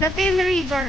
Sa Tin River.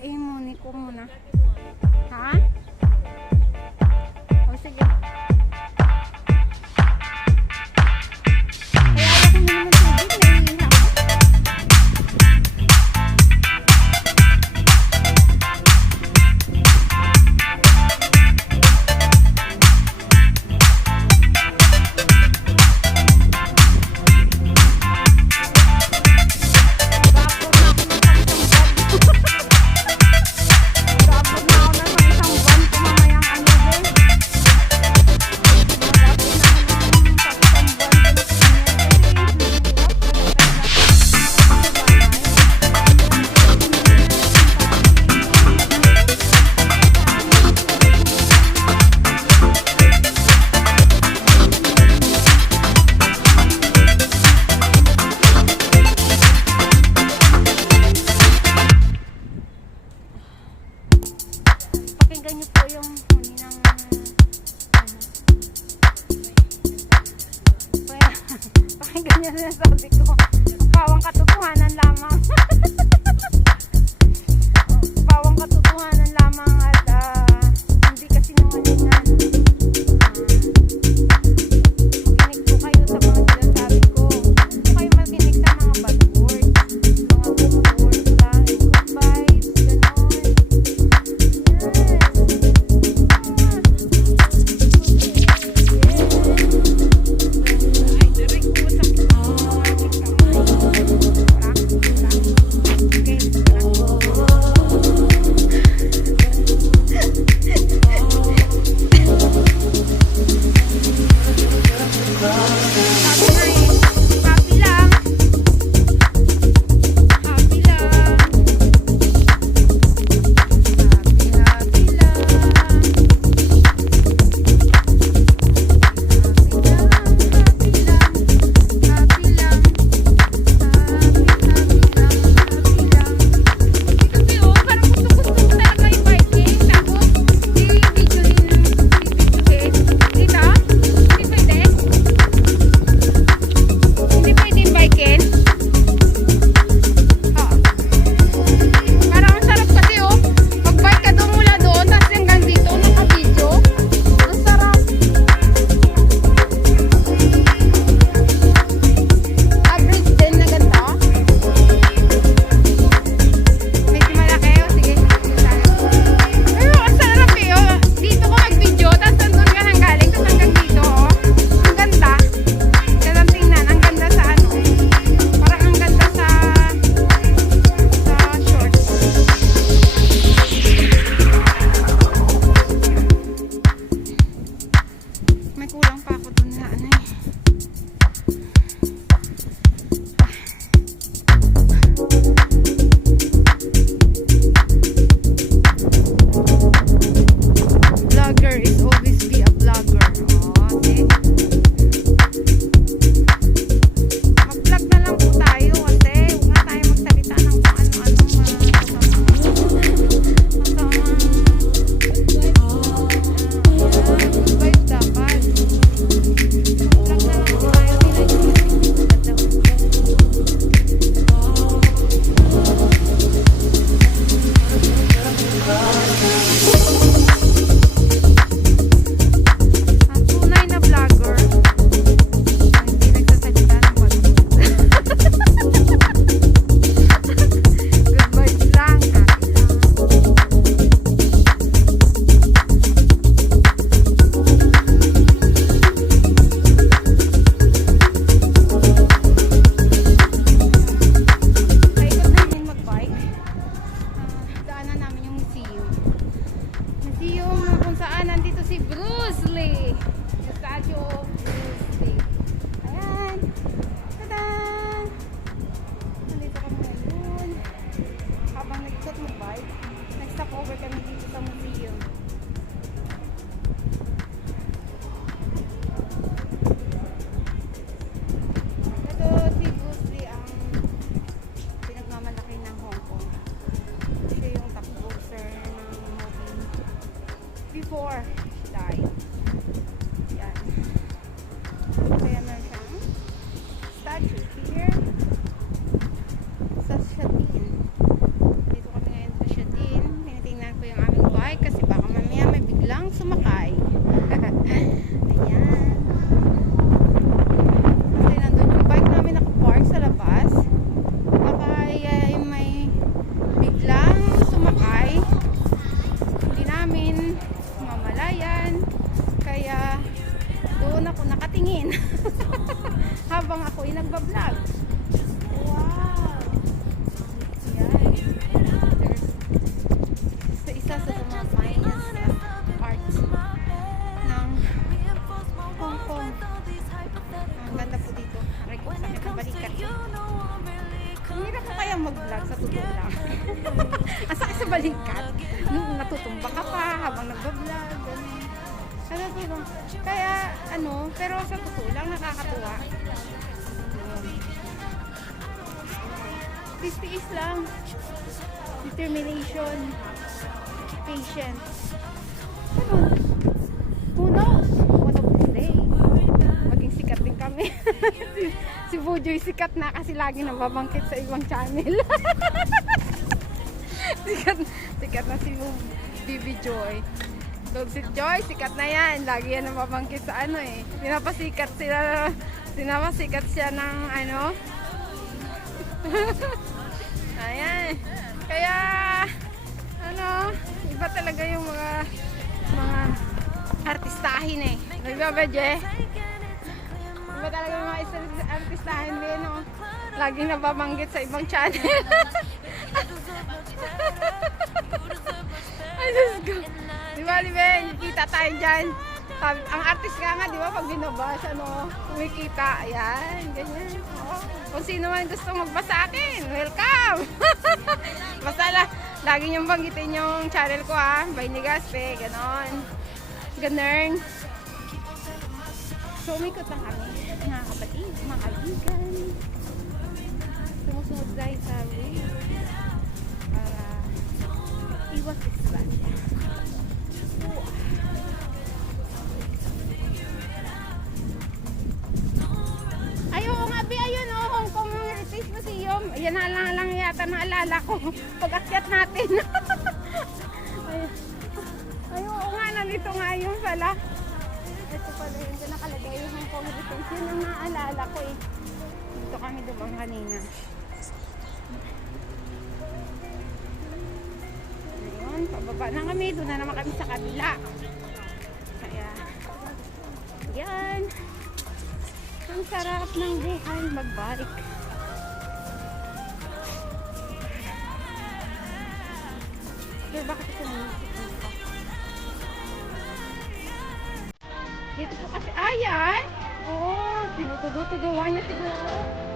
Imuni ko muna. Ha? O sige. Kaya ayaw ko naman tubig. Nahihina ako. Pakinggan niyo po yung huni ng pakinggan niyo na sabi ko, pawang katotohanan lamang. Pawang katotohanan lamang at hindi kasi nungalingan. Makinig po kayo sa mga sinasabi ko. Huwag po kayo makinig sa mga bad words, mga good words lang, good vibes, gano'n. balikat ko. Hirap ko kaya mag-vlog sa totoo lang. Ang sakit sa balikat. Nung natutumba ka pa habang nag-vlog. Ganun. Ano po ba? Kaya ano, pero sa totoo lang nakakatuwa. Tiis lang. Determination. Patience. Ganun. Who knows? One of these days. Maging sikat din kami. si Bujoy sikat na kasi lagi nababangkit sa ibang channel. sikat na si Bibi Joy. Si Joy, sikat na yan. Lagi yan nababangkit sa ano eh. Sinapasikat siya ng ano. Ayan. Kaya, ano, iba talaga yung mga artistahin eh. Nagbaba, Je? Iba talaga yung mga artistahin din, no? Laging nababanggit sa ibang channel. Ay, Diyos ko. Di ba, Ben? Kita tayo dyan. Ang artist ka nga, di ba, pag binabas, ano, kumikita. Ayan, ganyan. Oh. Kung sino man gusto magbasa akin, welcome! Basta lagi niyong banggitin yung channel ko, ha? By Nigaspe, ganon. Ganern. So, umikot lang kami, mga kapatid, mga kaibigan. Sumusunod tayo sa way para iwas islan. Ay, oo nga, Bi, ayun, oh, Hong Kong Heritage Museum. Yan na lang yata naalala ko pag-akyat natin. Ay, oo nga, nandito nga yung pala. Ito pala yun, dyan nakalagay yung Hong Kong Heritage. Yun ang naalala ko eh. Dito kami dumang kanina. Ayun, pababa na kami. Doon na naman kami sa kabila. Kaya, yan. Ang sarap ng buhay magbalik. Pero bakit ito namusik dito? Dito po kasi, ayan! Oo, tinutudo-tuduan niya siguro.